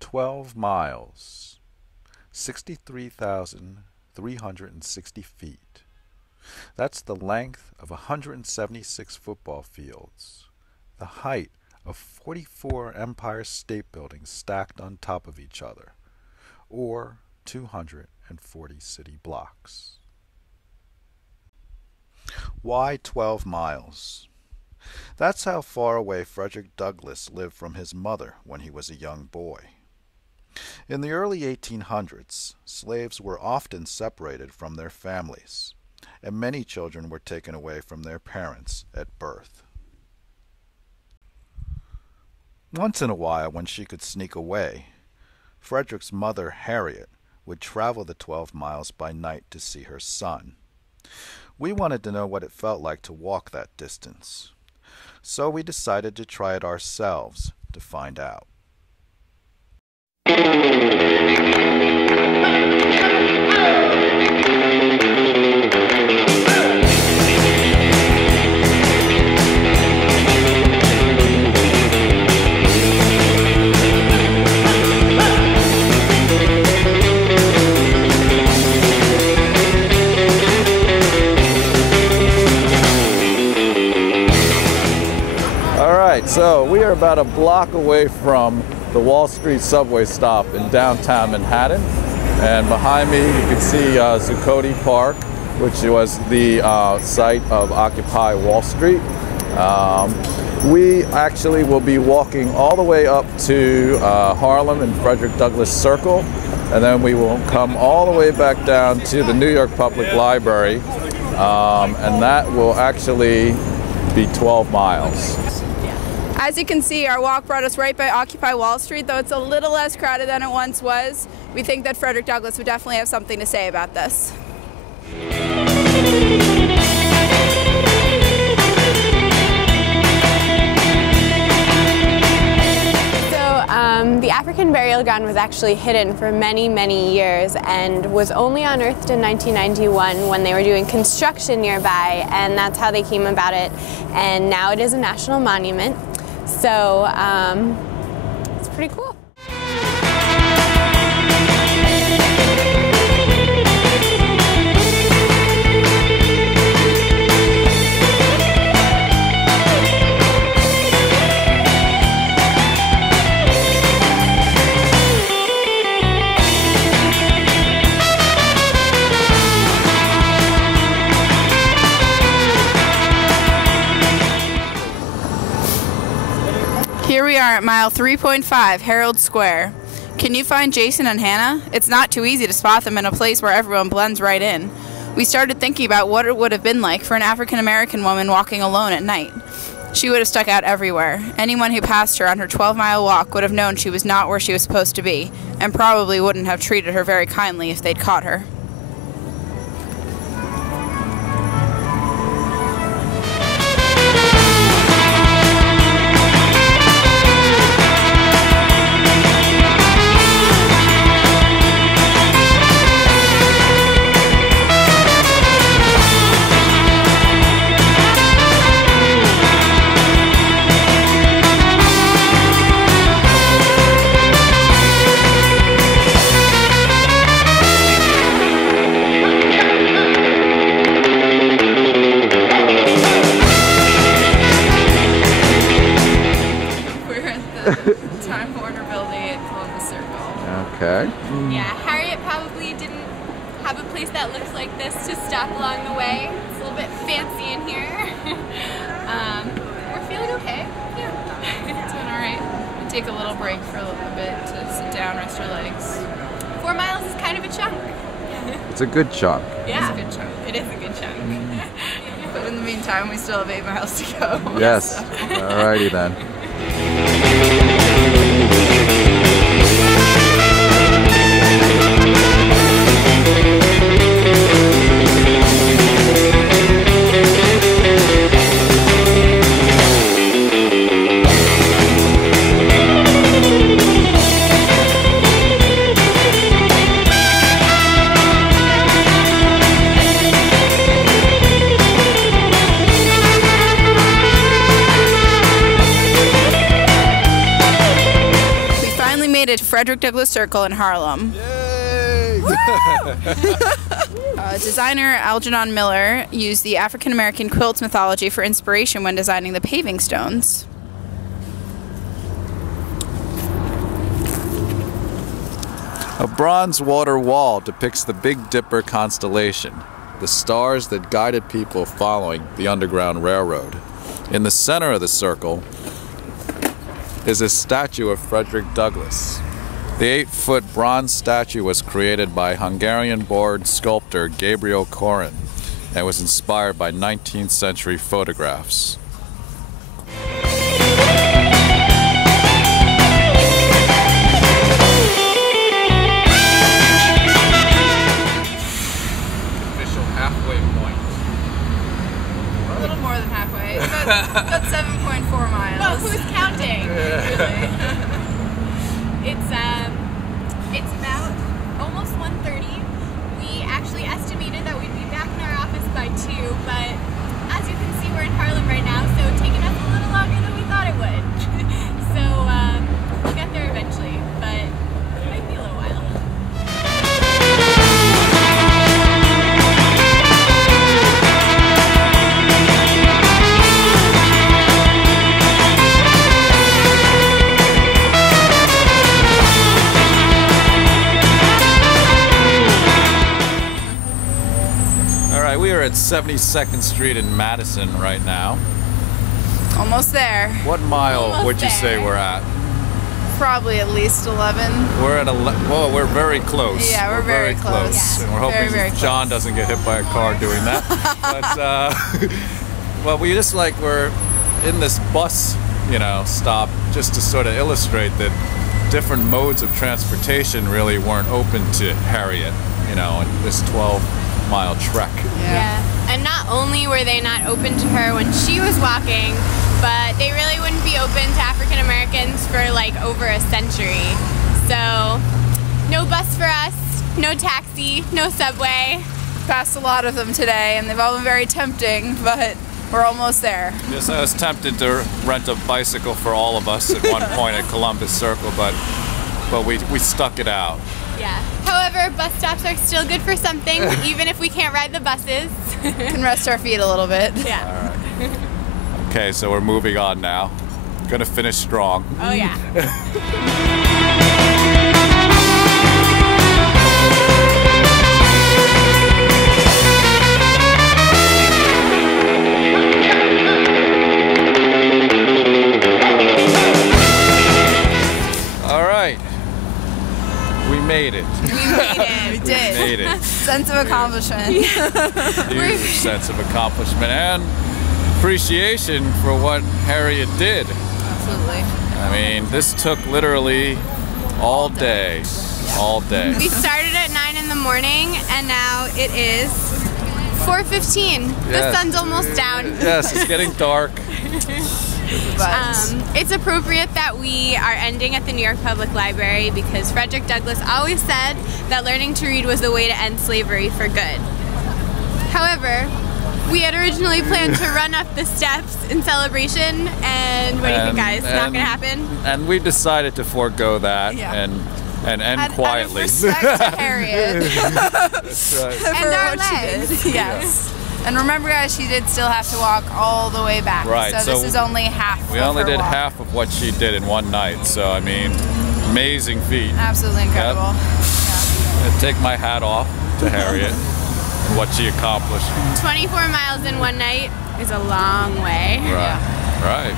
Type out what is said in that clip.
12 miles, 63,360 feet. That's the length of 176 football fields, the height of 44 Empire State Buildings stacked on top of each other, or 240 city blocks. Why 12 miles? That's how far away Frederick Douglass lived from his mother when he was a young boy. In the early 1800s, slaves were often separated from their families, and many children were taken away from their parents at birth. Once in a while, when she could sneak away, Frederick's mother, Harriet, would travel the 12 miles by night to see her son. We wanted to know what it felt like to walk that distance, so we decided to try it ourselves to find out. So we are about a block away from the Wall Street subway stop in downtown Manhattan, and behind me you can see Zuccotti Park, which was the site of Occupy Wall Street. We actually will be walking all the way up to Harlem and Frederick Douglass Circle, and then we will come all the way back down to the New York Public Library, and that will actually be 12 miles. As you can see, our walk brought us right by Occupy Wall Street, though it's a little less crowded than it once was. We think that Frederick Douglass would definitely have something to say about this. The African burial ground was actually hidden for many, many years and was only unearthed in 1991 when they were doing construction nearby, and that's how they came about it. And now it is a national monument, so it's pretty cool. Here we are at mile 3.5, Herald Square. Can you find Jason and Hannah? It's not too easy to spot them in a place where everyone blends right in. We started thinking about what it would have been like for an African-American woman walking alone at night. She would have stuck out everywhere. Anyone who passed her on her 12-mile walk would have known she was not where she was supposed to be, and probably wouldn't have treated her very kindly if they'd caught her. Time Warner Building at Columbus Circle. Okay. Yeah, Harriet probably didn't have a place that looks like this to stop along the way. It's a little bit fancy in here. We're feeling okay. Yeah. Doing alright. We'll take a little break for a little bit to sit down, rest our legs. 4 miles is kind of a chunk. It's a good chunk. Yeah. It's a good chunk. It is a good chunk. But in the meantime, we still have 8 miles to go. Yes. So. Alrighty then. made it to Frederick Douglass Circle in Harlem. Yay! Designer Algernon Miller used the African American quilt mythology for inspiration when designing the paving stones. A bronze water wall depicts the Big Dipper constellation, the stars that guided people following the Underground Railroad. In the center of the circle is a statue of Frederick Douglass. The 8-foot bronze statue was created by Hungarian-born sculptor Gabriel Koren and was inspired by 19th century photographs. A little more than halfway. About 7.4 miles. Well, who's counting? Really? It's about almost 1:30. We actually estimated that we'd be back in our office by 2, but as you can see, we're in Harlem right now, so it's taking us a little longer than we thought it would. So we'll get there eventually, but it might be a little while. We are at 72nd Street in Madison right now. Almost there. What mile Almost would you say there. we're at? Probably at least 11. We're at well, we're very close. Yeah, we're very close. Yeah. And we're hoping Very, very John close. doesn't get hit by a car doing that. But well, we just we're in this bus, stop just to sort of illustrate that different modes of transportation really weren't open to Harriet, in this 12-mile trek. Yeah. And not only were they not open to her when she was walking, but they really wouldn't be open to African Americans for over a century. So, no bus for us, no taxi, no subway. Passed a lot of them today, and they've all been very tempting, but we're almost there. Yes, I was tempted to rent a bicycle for all of us at one point at Columbus Circle, but we stuck it out. Yeah. However, bus stops are still good for something, even if we can't ride the buses. Can rest our feet a little bit. Yeah. Okay, so we're moving on now. Gonna finish strong. Oh, yeah. All right. We made it. We did. Made it. Sense of accomplishment. Huge sense of accomplishment and appreciation for what Harriet did. Absolutely. I mean, this took literally all day. All day. We started at 9 in the morning, and now it is 4:15. The Yes. sun's almost down. Yes, it's getting dark. But It's appropriate that we are ending at the New York Public Library because Frederick Douglass always said that learning to read was the way to end slavery for good. However, we had originally planned to run up the steps in celebration, and what do you think, guys? Not gonna happen? And we decided to forego that Yeah. and end out of quietly. respect to Harriet That's right. for And our what she legs. did. Yes. And remember, guys, she did still have to walk all the way back. Right, So so this is only half. We of only her did walk. half of what she did in one night, so I mean, amazing feat. Absolutely incredible. I take my hat off to Harriet and what she accomplished. 24 miles in one night is a long way. Right. Right.